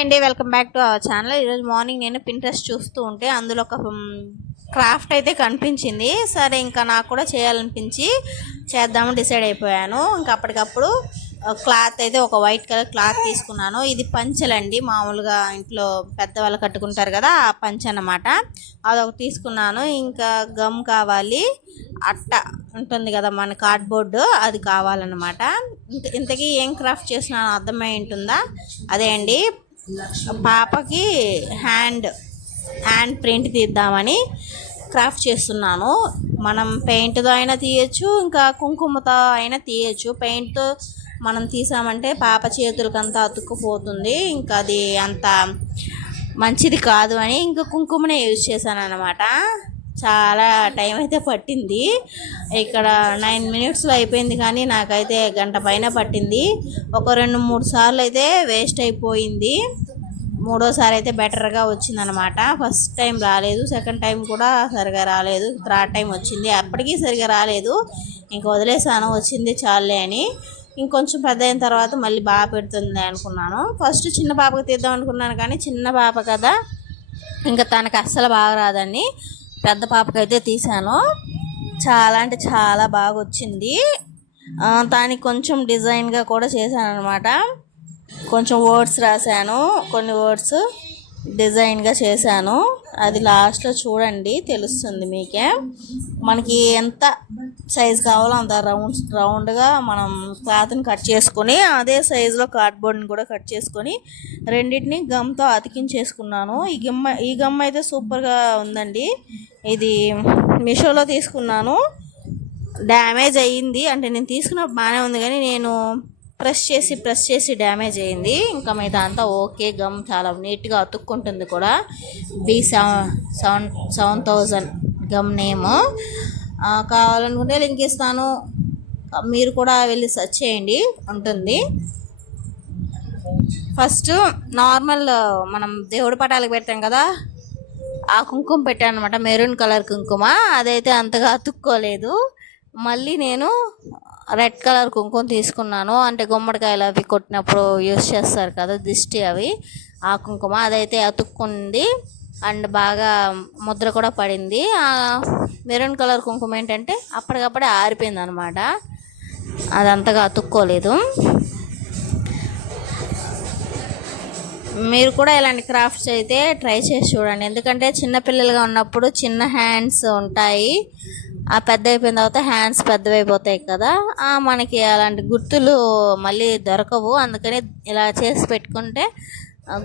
Hi అండి, welcome back to our channel. ఈరోజు morning నేను పింట్రెస్ట్ చూస్తూ ఉంటే అందులో ఒక క్రాఫ్ట్ అయితే కనిపించింది. సరే ఇంకా నాకు కూడా చేయాలనిపించి చేద్దాము డిసైడ్ అయిపోయాను. ఇంకా అప్పటికప్పుడు క్లాత్ అయితే ఒక వైట్ కలర్ క్లాత్ తీసుకున్నాను. ఇది పంచెలండి, మామూలుగా ఇంట్లో పెద్దవాళ్ళు కట్టుకుంటారు కదా, ఆ పంచె అన్నమాట. అదొక తీసుకున్నాను. ఇంకా గమ్ కావాలి, అట్ట ఉంటుంది కదా మన కార్డ్బోర్డు, అది కావాలన్నమాట. ఇంతకీ ఏం క్రాఫ్ట్ చేసినా అర్థమై ఉంటుందా? అదే అండి, పాపకి హ్యాండ్ ప్రింట్ తీద్దామని క్రాఫ్ట్ చేస్తున్నాను. మనం పెయింట్తో అయినా తీయచ్చు, ఇంకా కుంకుమతో అయినా తీయచ్చు. పెయింట్తో మనం తీసామంటే పాప చేతులకంతా అతుక్కుపోతుంది, ఇంకా అది అంత మంచిది కాదు అని ఇంకా కుంకుమనే యూజ్ చేశాను అన్నమాట. చాలా టైం అయితే పట్టింది. ఇక్కడ 9 minutesలో అయిపోయింది, కానీ నాకైతే గంట పైన పట్టింది. ఒక 2-3 సార్లు అయితే వేస్ట్ అయిపోయింది. మూడోసారి అయితే బెటర్గా వచ్చిందనమాట. ఫస్ట్ టైం రాలేదు, సెకండ్ టైం కూడా సరిగా రాలేదు, థర్డ్ టైం వచ్చింది. అప్పటికీ సరిగా రాలేదు, ఇంక వదిలేసాను, వచ్చింది చాలే అని. ఇంకొంచెం పెద్ద అయిన తర్వాత మళ్ళీ బాగా పెడుతుంది అనుకున్నాను. ఫస్ట్ చిన్న పాపకి తీద్దాం అనుకున్నాను, కానీ చిన్న పాప కదా, ఇంకా తనకు అస్సలు బాగా రాదని పెద్ద పాపకైతే తీసాను. చాలా అంటే చాలా బాగా వచ్చింది. దానికి కొంచెం డిజైన్గా కూడా చేశాను అనమాట. కొంచెం వర్డ్స్ రాశాను, కొన్ని వర్డ్స్ డిజైన్గా చేశాను. అది లాస్ట్లో చూడండి, తెలుస్తుంది మీకే. మనకి ఎంత సైజు కావాలో అంత రౌండ్గా మనం క్లాత్ని కట్ చేసుకొని, అదే సైజులో కార్డ్బోర్డ్ని కూడా కట్ చేసుకొని రెండింటిని గమ్తో అతికించేసుకున్నాను. ఈ గమ్ అయితే సూపర్గా ఉందండి. ఇది మీషోలో తీసుకున్నాను. డ్యామేజ్ అయ్యింది, అంటే నేను తీసుకున్నప్పుడు బాగానే ఉంది, కానీ నేను ప్రెస్ చేసి డ్యామేజ్ అయ్యింది. ఇంకా మిగతా అంతా ఓకే. గమ్ చాలా నీట్గా అతుక్కుంటుంది కూడా. B7000 gum name. కావాలనుకుంటే లింక్ ఇస్తాను, మీరు కూడా వెళ్ళి సెర్చ్ చేయండి, ఉంటుంది. ఫస్ట్ నార్మల్ మనం దేవుడి పటాలకు పెట్టాం కదా, ఆ కుంకుమ పెట్టాను అనమాట, మెరూన్ కలర్ కుంకుమ. అదైతే అంతగా అతుక్కోలేదు. మళ్ళీ నేను రెడ్ కలర్ కుంకుమ తీసుకున్నాను, అంటే గుమ్మడికాయలు అవి కొట్టినప్పుడు యూస్ చేస్తారు కదా, దిష్టి అవి, ఆ కుంకుమ. అదైతే అతుక్కుంది అండ్ బాగా ముద్ర కూడా పడింది. మెరూన్ కలర్ కుంకుమ ఏంటంటే అప్పటికప్పుడే ఆరిపోయింది అనమాట, అది అంతగా అతుక్కోలేదు. మీరు కూడా ఇలాంటి క్రాఫ్ట్స్ అయితే ట్రై చేసి చూడండి, ఎందుకంటే చిన్నపిల్లలుగా ఉన్నప్పుడు చిన్న హ్యాండ్స్ ఉంటాయి, ఆ పెద్ద అయిపోయిన తర్వాత హ్యాండ్స్ పెద్దవైపోతాయి కదా, మనకి అలాంటి గుర్తులు మళ్ళీ దొరకవు. అందుకని ఇలా చేసి పెట్టుకుంటే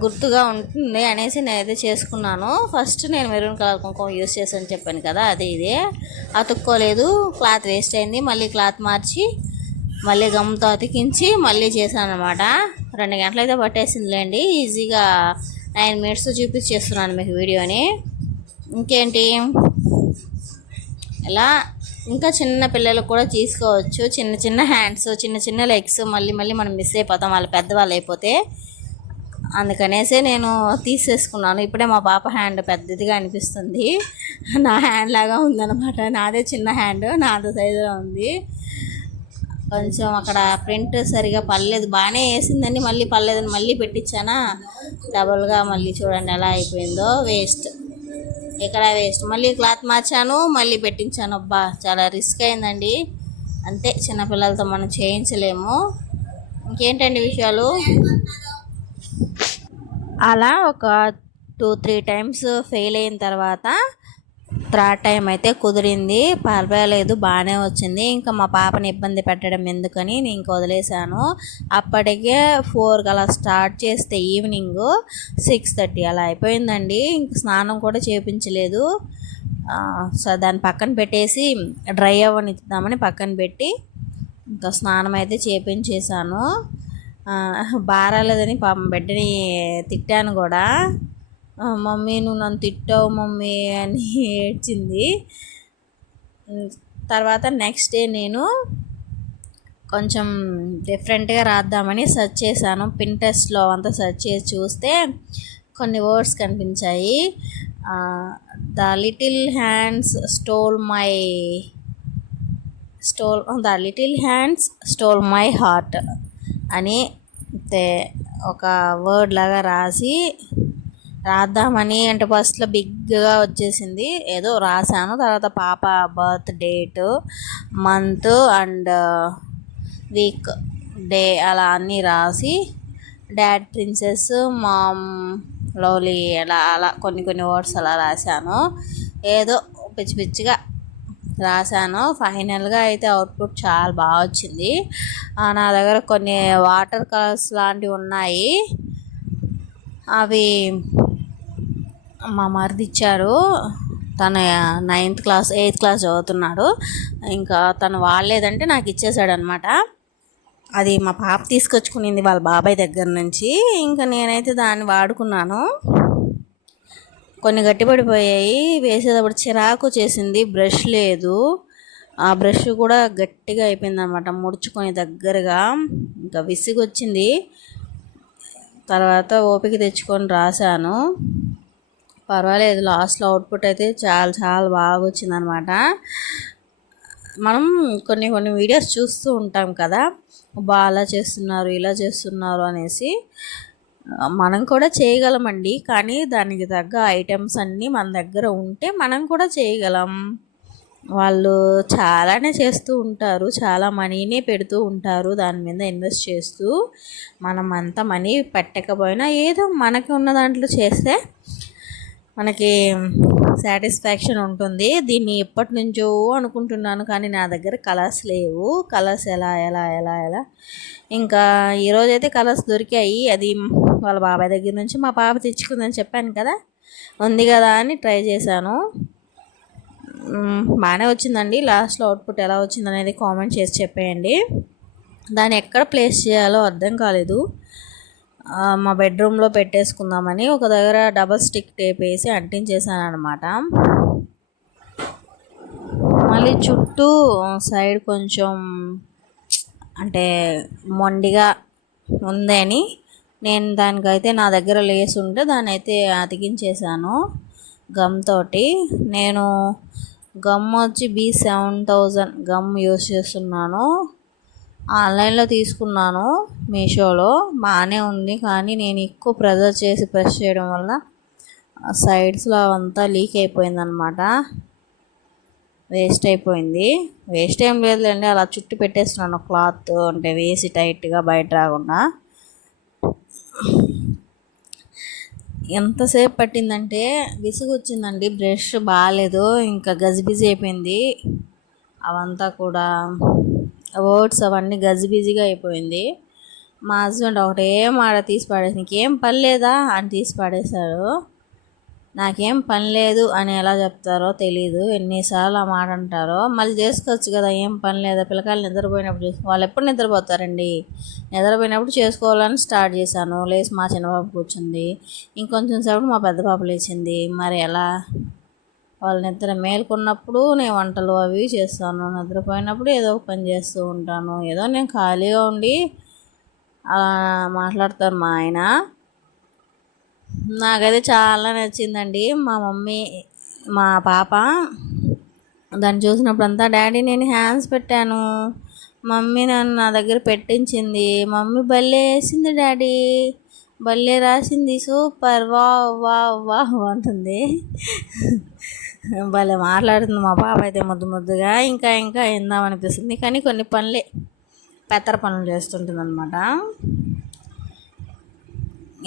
గుర్తుగా ఉంటుంది అనేసి నేనైతే చేసుకున్నాను. ఫస్ట్ నేను మెరూన్ కలర్ కుంకుమ యూస్ చేశాను చెప్పాను కదా, ఇదే అతుక్కోలేదు, క్లాత్ వేస్ట్ అయింది. మళ్ళీ క్లాత్ మార్చి మళ్ళీ గమ్తో అతికించి మళ్ళీ చేశాను అనమాట. 2 గంటలు అయితే పట్టేసిందిలేండి. ఈజీగా 9 minutes చూపించేస్తున్నాను మీకు వీడియోని. ఇంకేంటి, ఇలా ఇంకా చిన్న పిల్లలకు కూడా తీసుకోవచ్చు. చిన్న హ్యాండ్స్, చిన్న లెగ్స్ మళ్ళీ మనం మిస్ అయిపోతాం వాళ్ళు పెద్దవాళ్ళు అయిపోతే. అందుకనేసే నేను తీసేసుకున్నాను. ఇప్పుడే మా పాప హ్యాండ్ పెద్దదిగా అనిపిస్తుంది, నా హ్యాండ్ లాగా ఉందన్నమాట. నాదే చిన్న హ్యాండ్, నాదే సైజులో ఉంది. కొంచెం అక్కడ ప్రింట్ సరిగా పర్లేదు, బాగానే వేసిందని మళ్ళీ పర్లేదని మళ్ళీ పెట్టించానా, డబుల్గా మళ్ళీ చూడండి ఎలా అయిపోయిందో. వేస్ట్, ఎక్కడ వేస్ట్. మళ్ళీ క్లాత్ మార్చాను, మళ్ళీ పెట్టించాను. అబ్బా చాలా రిస్క్ అయిందండి. అంతే, చిన్నపిల్లలతో మనం చేయించలేము. ఇంకేంటండి విషయాలు. అలా ఒక 2-3 times ఫెయిల్ అయిన తర్వాత థర్డ్ టైం అయితే కుదిరింది, పర్వాలేదు, బాగానే వచ్చింది. ఇంకా మా పాపని ఇబ్బంది పెట్టడం ఎందుకని నేను ఇంక వదిలేశాను. అప్పటికే 4 అలా స్టార్ట్ చేస్తే ఈవినింగ్ 6:30 అలా అయిపోయిందండి. ఇంక స్నానం కూడా చేయించలేదు. సో దాన్ని పక్కన పెట్టేసి డ్రై అవ్వనిద్దామని పక్కన పెట్టి ఇంకా స్నానం అయితే చేయించేశాను. బారాలేదని పాపం బిడ్డని తిట్టాను కూడా. మమ్మీ నువ్వు నన్ను తిట్టావు మమ్మీ అని ఏడ్చింది. తర్వాత నెక్స్ట్ డే నేను కొంచెం డిఫరెంట్గా రాద్దామని సెర్చ్ చేశాను. పింట్రెస్ట్లో అంతా సెర్చ్ చేసి చూస్తే కొన్ని వర్డ్స్ కనిపించాయి. The little hands stole my heart అని ఒక వర్డ్ లాగా రాద్దామని అంటే ఫస్ట్లో బిగ్గా వచ్చేసింది, ఏదో రాశాను. తర్వాత పాప birth date, month and weak, day అలా అన్నీ రాసి డాడ్ ప్రిన్సెస్, మామ్ లవ్లీ అలా అలా కొన్ని వర్డ్స్ అలా రాశాను. ఏదో పిచ్చి పిచ్చిగా రాశాను. ఫైనల్గా అయితే అవుట్పుట్ చాలా బాగా వచ్చింది. నా దగ్గర కొన్ని వాటర్ కలర్స్ లాంటివి ఉన్నాయి, అవి మా మరిది ఇచ్చారు. తన 9th క్లాస్ 8th క్లాస్ చదువుతున్నాడు. ఇంకా తను వాడలేదంటే నాకు ఇచ్చేసాడు అనమాట. అది మా పాప తీసుకొచ్చుకునింది వాళ్ళ బాబాయ్ దగ్గర నుంచి. ఇంకా నేనైతే దాన్ని వాడుకున్నాను. కొన్ని గట్టిపడిపోయాయి, వేసేటప్పుడు చిరాకు చేసింది. బ్రష్ లేదు, ఆ బ్రష్ కూడా గట్టిగా అయిపోయింది అనమాట, ముడుచుకొని దగ్గరగా. ఇంకా విసిగొచ్చింది. తర్వాత ఓపిక తెచ్చుకొని రాశాను. పర్వాలేదు, లాస్ట్లో అవుట్పుట్ అయితే చాలా చాలా బాగా వచ్చిందనమాట. మనం కొన్ని వీడియోస్ చూస్తూ ఉంటాం కదా, అలా చేస్తున్నారు ఇలా చేస్తున్నారు అనేసి. మనం కూడా చేయగలమండి, కానీ దానికి తగ్గ ఐటమ్స్ అన్నీ మన దగ్గర ఉంటే మనం కూడా చేయగలం. వాళ్ళు చాలానే చేస్తూ ఉంటారు, చాలా మనీనే పెడుతూ ఉంటారు దాని మీద ఇన్వెస్ట్ చేస్తూ. మనం అంత మనీ పెట్టకపోయినా ఏదో మనకి ఉన్న దాంట్లో చేస్తే మనకి సాటిస్ఫాక్షన్ ఉంటుంది. దీన్ని ఎప్పటి నుంచో అనుకుంటున్నాను, కానీ నా దగ్గర కలర్స్ లేవు. కలర్స్ ఎలా ఇంకా ఈరోజైతే కలర్స్ దొరికాయి. అది వాళ్ళ బాబాయ్ దగ్గర నుంచి మా పాప తెచ్చుకుందని చెప్పాను కదా, ఉంది కదా అని ట్రై చేశాను. బాగానే వచ్చిందండి. లాస్ట్లో అవుట్పుట్ ఎలా వచ్చింది అనేది కామెంట్ చేసి చెప్పేయండి. దాన్ని ఎక్కడ ప్లేస్ చేయాలో అర్థం కాలేదు. మా బెడ్రూమ్లో పెట్టేసుకుందామని ఒక దగ్గర డబల్ స్టిక్ టేప్ వేసి అంటించేసాను అనమాట. మళ్ళీ చుట్టూ సైడ్ కొంచెం అంటే మొండిగా ఉందని నేను దానికైతే నా దగ్గర లేసి ఉంటే దాన్ని అయితే అతికించేసాను గమ్ తోటి. నేను గమ్ వచ్చి B7000 గమ్ యూస్ చేస్తున్నాను. ఆన్లైన్లో తీసుకున్నాను, మీషోలో. బాగానే ఉంది, కానీ నేను ఎక్కువ ప్రెజర్ చేసి ప్రెస్ చేయడం వల్ల సైడ్స్లో అవంతా లీక్ అయిపోయిందనమాట. వేస్ట్ అయిపోయింది. వేస్ట్ ఏం లేదులేండి, అలా చుట్టి పెట్టేస్తున్నాను క్లాత్, అంటే వేసి టైట్గా బయట రాకుండా. ఎంతసేపు పట్టిందంటే విసుగు వచ్చిందండి. బ్రష్ బాగాలేదు, ఇంకా గజిబిజి అయిపోయింది. అవంతా కూడా వర్డ్స్ అవన్నీ గజిబిజిగా అయిపోయింది. మా హస్బెండ్ ఒకటే మాట తీసి పడేసి, నీకేం పని లేదా అని తీసి పడేశారు. నాకేం పని లేదు అని ఎలా చెప్తారో తెలీదు, ఎన్నిసార్లు ఆ మాట అంటారో. మళ్ళీ చేసుకోవచ్చు కదా, ఏం పని లేదా, పిల్లకాయలు నిద్రపోయినప్పుడు వాళ్ళు ఎప్పుడు నిద్రపోతారండి, నిద్రపోయినప్పుడు చేసుకోవాలని స్టార్ట్ చేశాను. లేచి మా చిన్నపాప కూర్చుంది, ఇంకొంచెం సేపు మా పెద్ద పాప లేచింది. మరి ఎలా, వాళ్ళ నిద్ర మేలుకున్నప్పుడు నేను వంటలు అవి చేస్తాను, నిద్రపోయినప్పుడు ఏదో ఒక పని చేస్తూ ఉంటాను. ఏదో నేను ఖాళీగా ఉండి అలా మాట్లాడతారు మా ఆయన. నాకైతే చాలా నచ్చిందండి. మా పాప దాన్ని చూసినప్పుడంతా, డాడీ నేను హ్యాండ్స్ పెట్టాను, మమ్మీ నన్ను నా దగ్గర పెట్టించింది, మమ్మీ భలే వేసింది డాడీ, భలే రాసింది, సూపర్, వావ్ వావ్ వావ్ అంటుంది. భలే మాట్లాడుతుంది మా పాప అయితే ముద్దుగా. ఇంకా ఎందామనిపిస్తుంది, కానీ కొన్ని పనులే పెత్తర పనులు చేస్తుంటుంది అనమాట.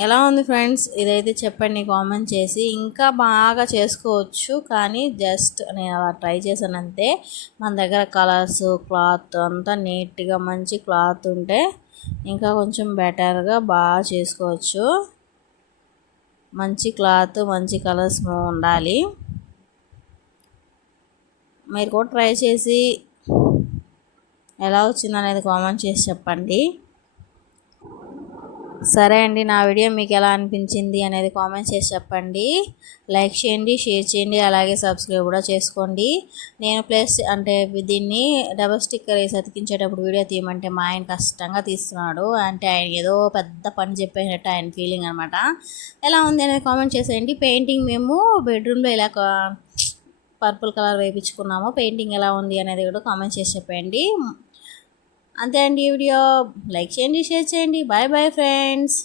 ఎలా ఉంది ఫ్రెండ్స్, ఇదైతే చెప్పండి కామెంట్ చేసి. ఇంకా బాగా చేసుకోవచ్చు, కానీ జస్ట్ నేను అలా ట్రై చేశానంతే. మన దగ్గర కలర్స్, క్లాత్ అంతా నీట్గా మంచి క్లాత్ ఉంటే ఇంకా కొంచెం బెటర్గా బాగా చేసుకోవచ్చు. మంచి క్లాత్, మంచి కలర్స్ ఉండాలి. మీరు కూడా ట్రై చేసి ఎలా వచ్చిందనేది కామెంట్ చేసి చెప్పండి. సరే అండి, నా వీడియో మీకు ఎలా అనిపించింది అనేది కామెంట్ చేసి చెప్పండి. లైక్ చేయండి, షేర్ చేయండి, అలాగే సబ్స్క్రైబ్ కూడా చేసుకోండి. నేను అంటే దీన్ని డబల్ స్టిక్కర్ వేసి అతికించేటప్పుడు వీడియో తీయమంటే మా ఆయన కష్టంగా తీస్తున్నాడు. అంటే ఆయన ఏదో పెద్ద పని చెప్పేసినట్టు ఆయన ఫీలింగ్ అనమాట. ఎలా ఉంది అనేది కామెంట్ చేసేయండి. పెయింటింగ్ మేము బెడ్రూమ్లో ఇలా పర్పుల్ కలర్ వేయించుకున్నాము. పెయింటింగ్ ఎలా ఉంది అనేది కూడా కామెంట్ చేసి చెప్పండి. అంతే అండి ఈ వీడియో. లైక్ చేయండి, షేర్ చేయండి. Bye bye friends.